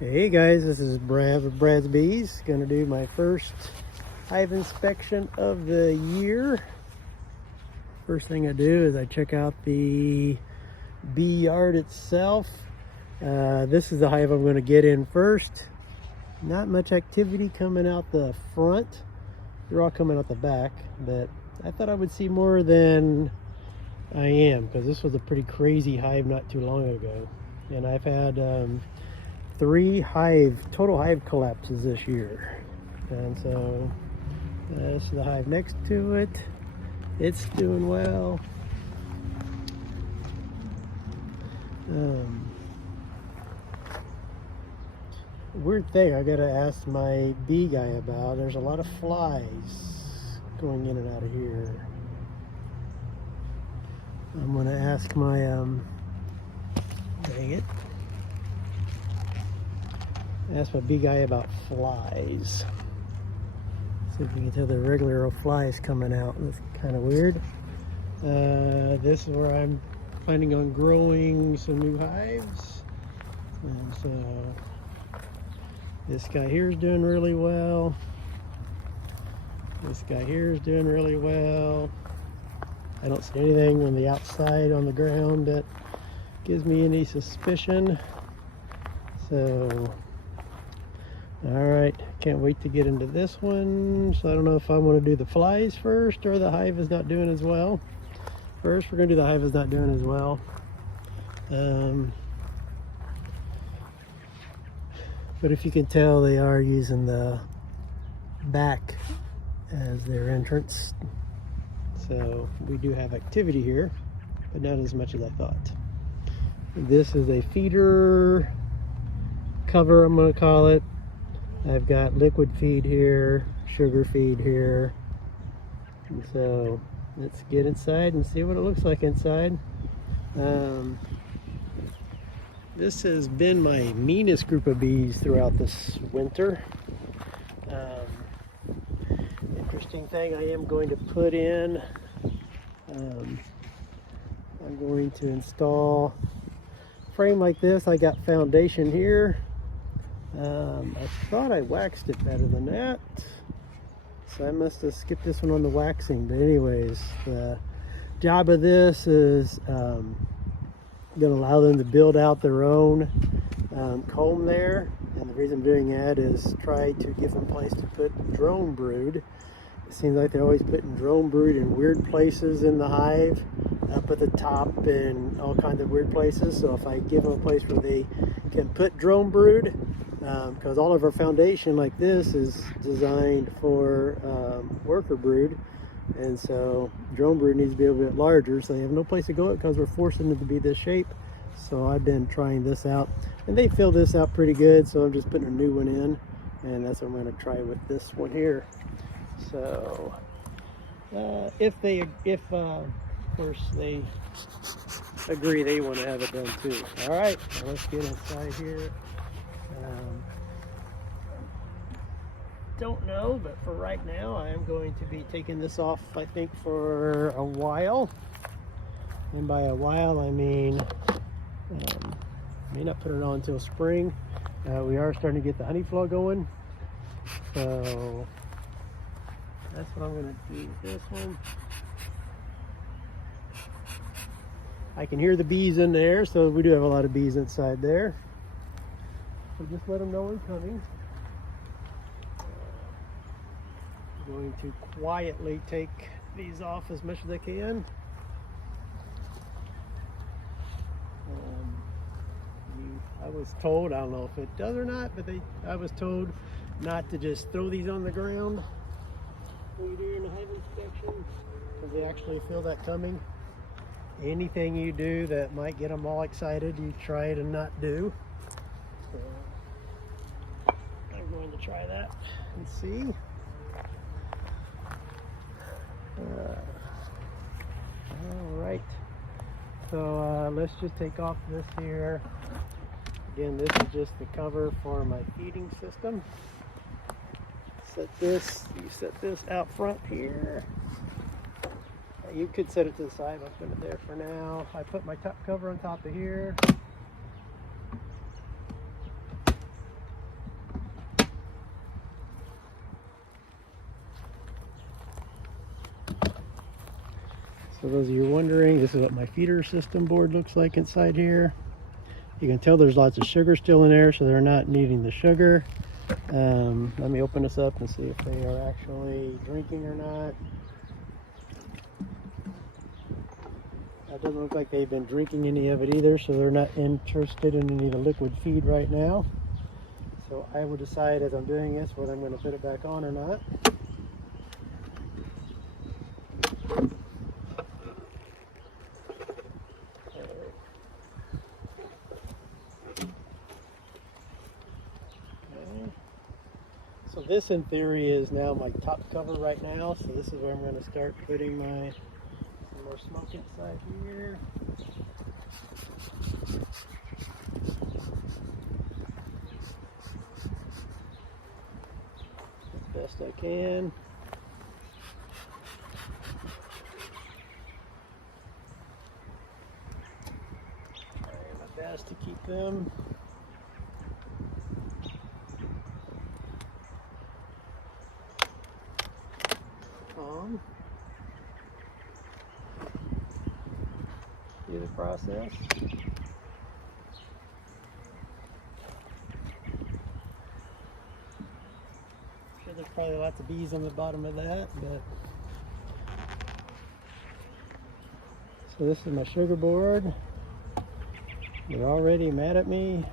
Hey guys, this is Brad with Brad's Bees. Gonna do my first hive inspection of the year. First thing I do is I check out the bee yard itself. This is the hive I'm gonna get in first. Not much activity coming out the front. They're all coming out the back, but I thought I would see more than I am, because this was a pretty crazy hive not too long ago. And I've had 3 total hive collapses this year. And so this is the hive next to it. It's doing well. Weird thing I gotta ask my bee guy about. There's a lot of flies going in and out of here. I'm gonna ask my dang it. Ask my bee guy about flies. See if we can tell the regular old flies coming out. That's kind of weird. This is where I'm planning on growing some new hives. And so this guy here is doing really well. This guy here is doing really well. I don't see anything on the outside on the ground that gives me any suspicion. So alright, can't wait to get into this one. So I don't know if I want to do the flies first or the hive is not doing as well. First, we're going to do the hive is not doing as well. But if you can tell, they are using the back as their entrance. So we do have activity here, but not as much as I thought. This is a feeder cover, I'm going to call it. I've got liquid feed here, sugar feed here. And so let's get inside and see what it looks like inside. This has been my meanest group of bees throughout this winter. Interesting thing, I am going to put in, I'm going to install a frame like this. I got foundation here. I thought I waxed it better than that, so I must have skipped this one on the waxing. But anyways, the job of this is going to allow them to build out their own comb there. And the reason I'm doing that is try to give them a place to put drone brood. It seems like they're always putting drone brood in weird places in the hive, up at the top and all kinds of weird places. So if I give them a place where they can put drone brood, because all of our foundation like this is designed for worker brood, and so drone brood needs to be a bit larger, so they have no place to go because we're forcing it to be this shape. So I've been trying this out, and they fill this out pretty good, so I'm just putting a new one in, and that's what I'm going to try with this one here. So if of course they agree they want to have it done too. All right, now let's get inside here. Don't know, but for right now I am going to be taking this off, I think, for a while. And by a while I mean may not put it on until spring. We are starting to get the honey flow going, so that's what I'm going to do with this one. I can hear the bees in there, so we do have a lot of bees inside there. So just let them know we're coming. I'm going to quietly take these off as much as I can. I was told, I don't know if it does or not, but I was told not to just throw these on the ground when you're doing a hive inspection, because they actually feel that coming. Anything you do that might get them all excited, you try to not do. So I'm going to try that and see. All right, so let's just take off this here. Again, this is just the cover for my feeding system. You set this out front here. You could set it to the side, I'll put it there for now. I put my top cover on top of here. those of you wondering, this is what my feeder system board looks like inside here. You can tell there's lots of sugar still in there, so they're not needing the sugar. Let me open this up and see if they are actually drinking or not. That doesn't look like they've been drinking any of it either, so they're not interested in any of the liquid feed right now. So I will decide as I'm doing this whether I'm going to put it back on or not. So this in theory is now my top cover right now. So this is where I'm going to start putting my some more smoke inside here. As best I can. Trying my best to keep them through the process. Sure, there's probably lots of bees on the bottom of that, but so this is my sugar board. They're already mad at me.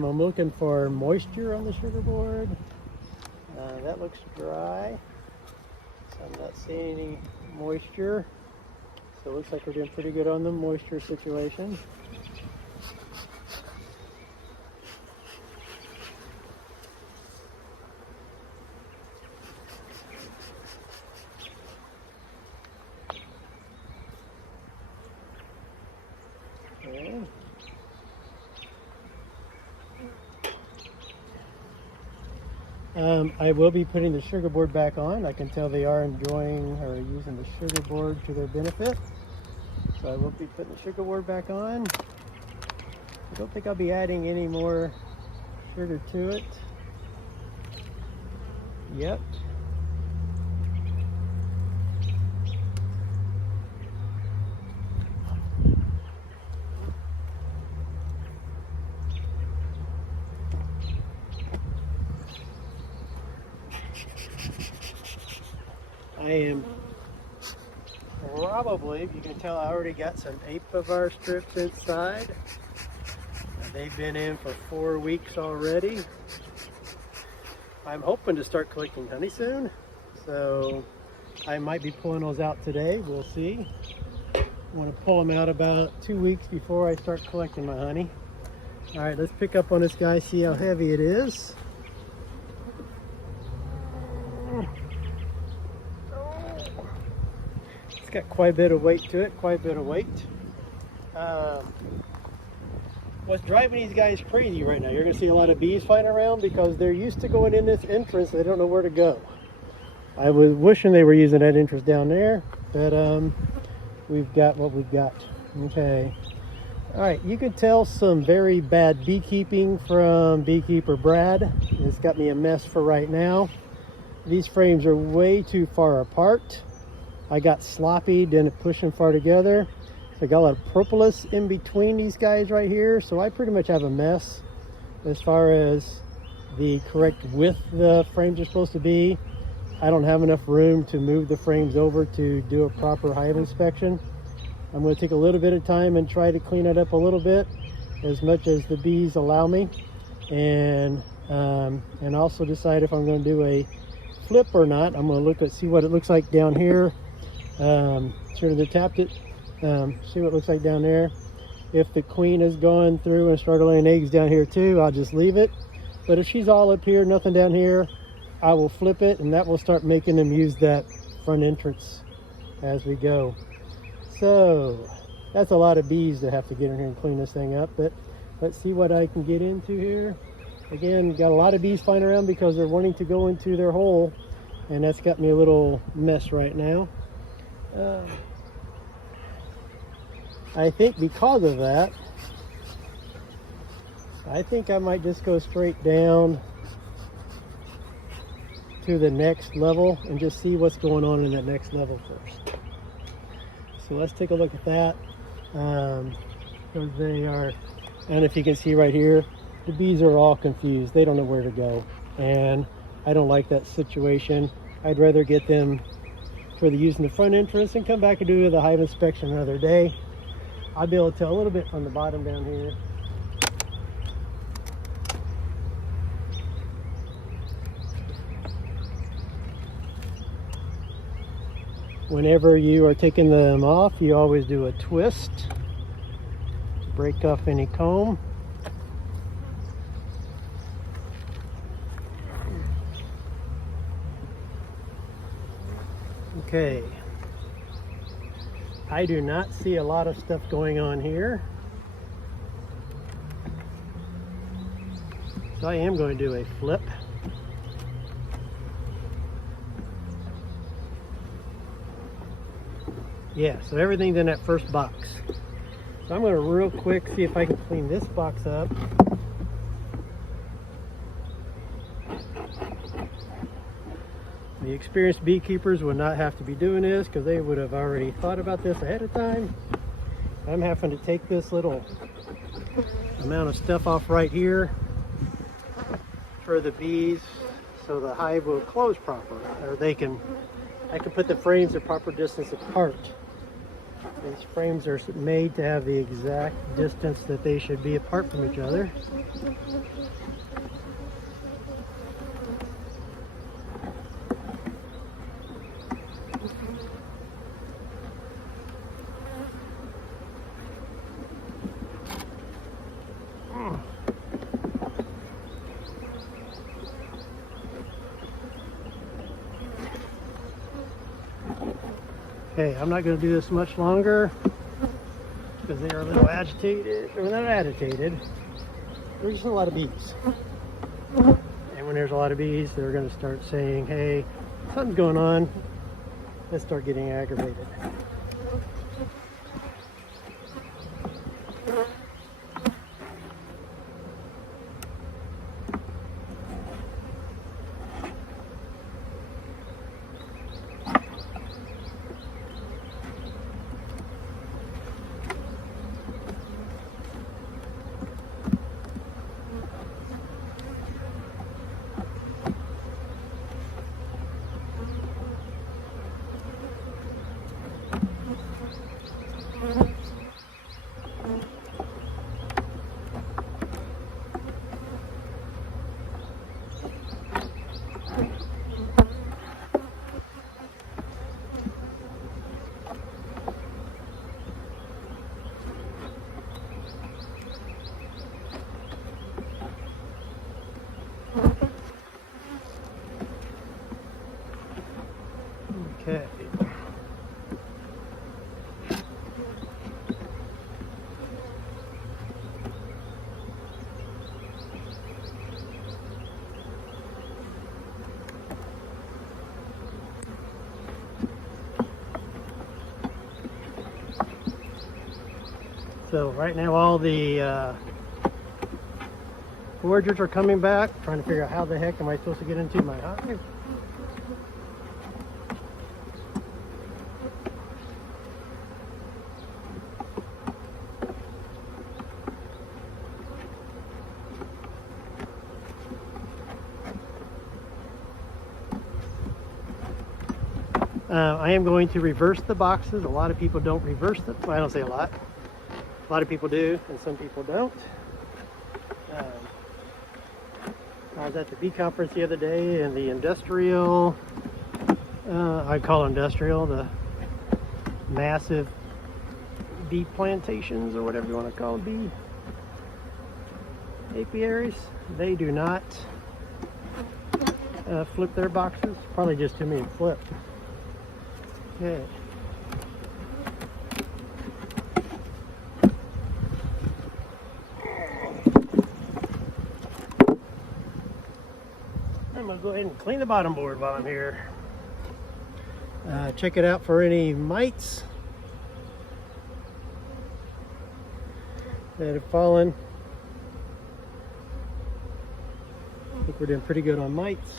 I'm looking for moisture on the sugar board. That looks dry, so I'm not seeing any moisture. So it looks like we're doing pretty good on the moisture situation. Okay. I will be putting the sugar board back on. I can tell they are enjoying or using the sugar board to their benefit. So I will be putting the sugar board back on. I don't think I'll be adding any more sugar to it yet. I am probably, if you can tell, I already got some apivar strips inside. They've been in for 4 weeks already. I'm hoping to start collecting honey soon, so I might be pulling those out today. We'll see. I want to pull them out about 2 weeks before I start collecting my honey. All right, let's pick up on this guy, see how heavy it is. It's got quite a bit of weight to it, quite a bit of weight. What's driving these guys crazy right now, you're going to see a lot of bees flying around because they're used to going in this entrance. They don't know where to go. I was wishing they were using that entrance down there, but we've got what we've got. Okay. All right, you can tell some very bad beekeeping from beekeeper Brad. It's got me a mess for right now. These frames are way too far apart. I got sloppy, didn't push them far together. So I got a lot of propolis in between these guys right here. So I pretty much have a mess as far as the correct width the frames are supposed to be. I don't have enough room to move the frames over to do a proper hive inspection. I'm going to take a little bit of time and try to clean it up a little bit as much as the bees allow me, and also decide if I'm going to do a flip or not. I'm going to look at see what it looks like down here. Should have tapped it. See what it looks like down there. If the queen is going through and started laying eggs down here too, I'll just leave it. But if she's all up here, nothing down here, I will flip it, and that will start making them use that front entrance as we go. So that's a lot of bees to have to get in here and clean this thing up, but let's see what I can get into here. Again, got a lot of bees flying around because they're wanting to go into their hole, and that's got me a little mess right now. I think because of that, I think I might just go straight down to the next level and just see what's going on in that next level first. So let's take a look at that. Because they are, I don't know if you can see right here, the bees are all confused. They don't know where to go. And I don't like that situation. I'd rather get them for the use in the front entrance and come back and do the hive inspection another day. I'll be able to tell a little bit from the bottom down here. Whenever you are taking them off, you always do a twist to break off any comb. Okay. I do not see a lot of stuff going on here. So I am going to do a flip. Yeah, so everything's in that first box. So I'm going to real quick see if I can clean this box up. The experienced beekeepers would not have to be doing this because they would have already thought about this ahead of time. I'm having to take this little amount of stuff off right here for the bees so the hive will close proper, or I can put the frames a proper distance apart. These frames are made to have the exact distance that they should be apart from each other. Okay, I'm not going to do this much longer because they are a little agitated. Or not agitated, there's just a lot of bees. And when there's a lot of bees, they're going to start saying, hey, something's going on. Let's start getting aggravated. Okay. So right now all the foragers are coming back, trying to figure out how the heck am I supposed to get into my hive. I am going to reverse the boxes. A lot of people don't reverse them. Well, I don't say a lot. A lot of people do, and some people don't. I was at the bee conference the other day, and the industrial, I call industrial, the massive bee plantations, or whatever you want to call them, bee apiaries, they do not flip their boxes. Probably just too many to flip. Okay. I'm going to go ahead and clean the bottom board while I'm here. Check it out for any mites that have fallen. I think we're doing pretty good on mites.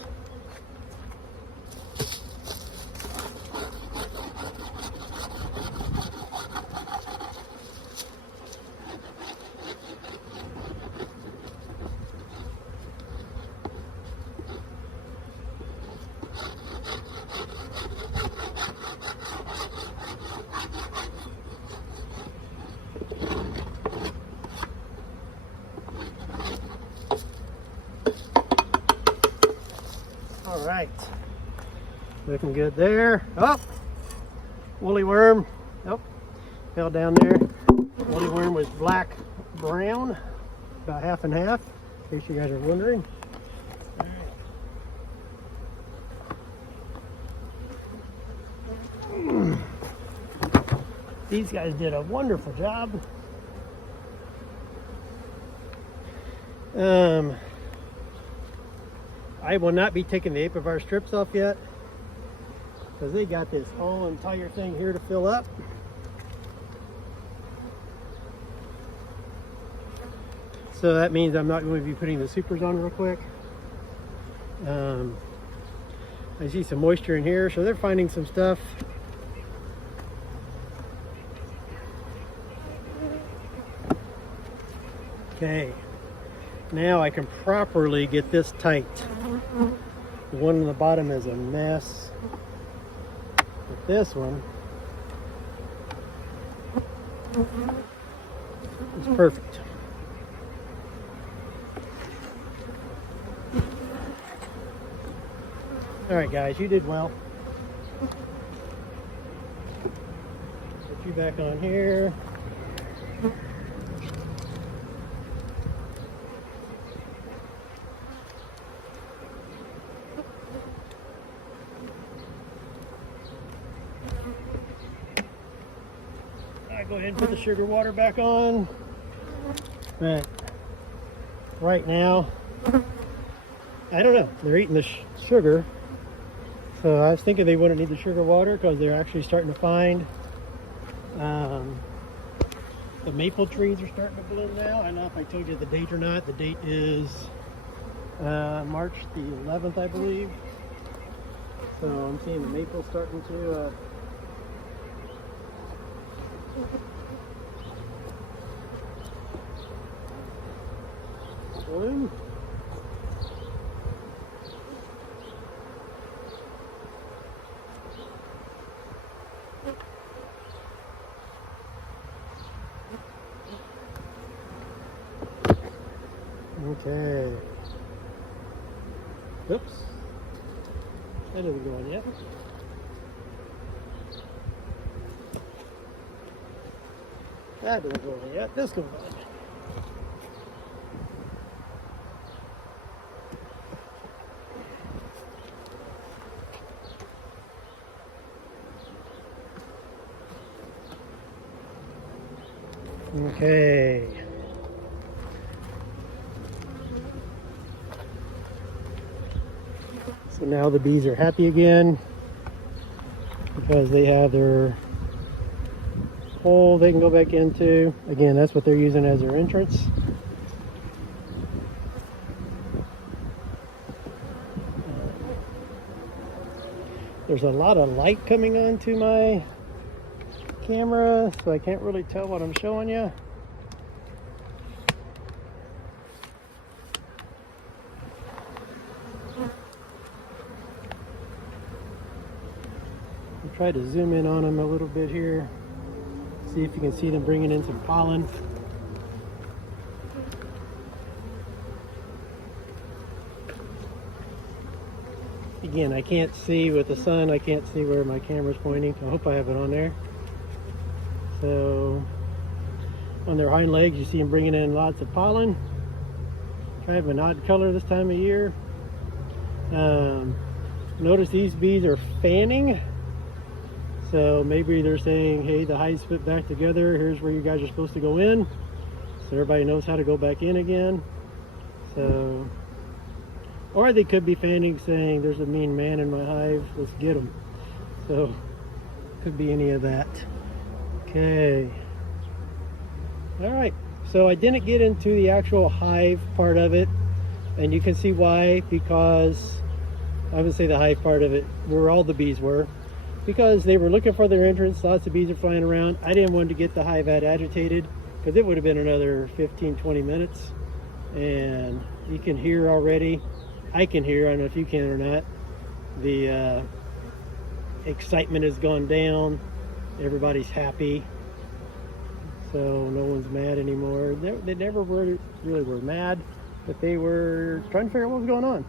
All right, looking good there. Oh, woolly worm. Oh, fell down there. Woolly worm was black brown, about half and half, in case you guys are wondering. These guys did a wonderful job. I will not be taking the apivar strips off yet because they got this whole entire thing here to fill up. So that means I'm not going to be putting the supers on real quick. I see some moisture in here, so they're finding some stuff. Okay, now I can properly get this tight. The one on the bottom is a mess. But this one is perfect. All right, guys, you did well. Put you back on here. Go ahead and put the sugar water back on. But right now, I don't know. They're eating the sugar. So I was thinking they wouldn't need the sugar water because they're actually starting to find the maple trees are starting to bloom now. I don't know if I told you the date or not. The date is March the 11th, I believe. So I'm seeing the maple starting to bloom. Okay. Oops. That isn't going yet. That isn't going yet. This goes on. Okay. So now the bees are happy again because they have their hole they can go back into. Again, that's what they're using as their entrance. There's a lot of light coming onto my camera, so I can't really tell what I'm showing you. I'll try to zoom in on them a little bit here, see if you can see them bringing in some pollen. Again, I can't see with the sun, I can't see where my camera's pointing. I hope I have it on there. So on their hind legs, you see them bringing in lots of pollen. Kind of an odd color this time of year. Notice these bees are fanning. So maybe they're saying, hey, the hives fit back together. Here's where you guys are supposed to go in. So everybody knows how to go back in again. So, or they could be fanning saying, there's a mean man in my hive, let's get him. So could be any of that. Okay. All right. So I didn't get into the actual hive part of it, and you can see why, because I would say the hive part of it, where all the bees were, because they were looking for their entrance. Lots of bees are flying around. I didn't want to get the hive agitated, because it would have been another 15-20 minutes. And you can hear already, I can hear, I don't know if you can or not, the excitement has gone down. Everybody's happy, so no one's mad anymore. They never really were mad, but they were trying to figure out what was going on.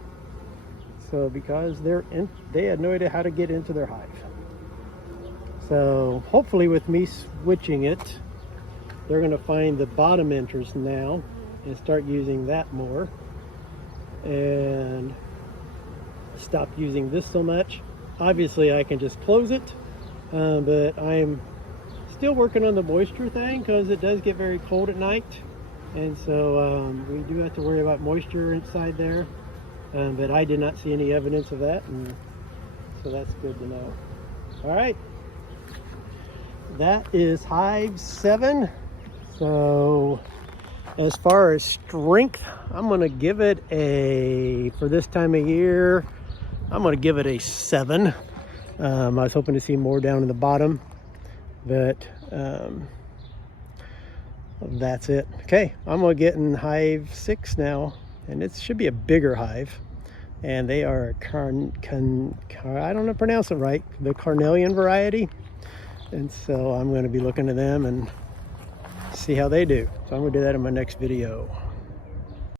So because they had no idea how to get into their hive. So hopefully with me switching it, they're going to find the bottom entrance now and start using that more, and stop using this so much. Obviously I can just close it, but I'm still working on the moisture thing, because it does get very cold at night, and so we do have to worry about moisture inside there, but I did not see any evidence of that, and so that's good to know. All right, that is hive 7. So as far as strength, I'm going to give it for this time of year, I'm going to give it a 7. I was hoping to see more down in the bottom, but that's it. Okay, I'm going to get in hive 6 now, and it should be a bigger hive. And they are I don't know how to pronounce it right, the carnelian variety. And so I'm going to be looking at them and see how they do. So I'm going to do that in my next video.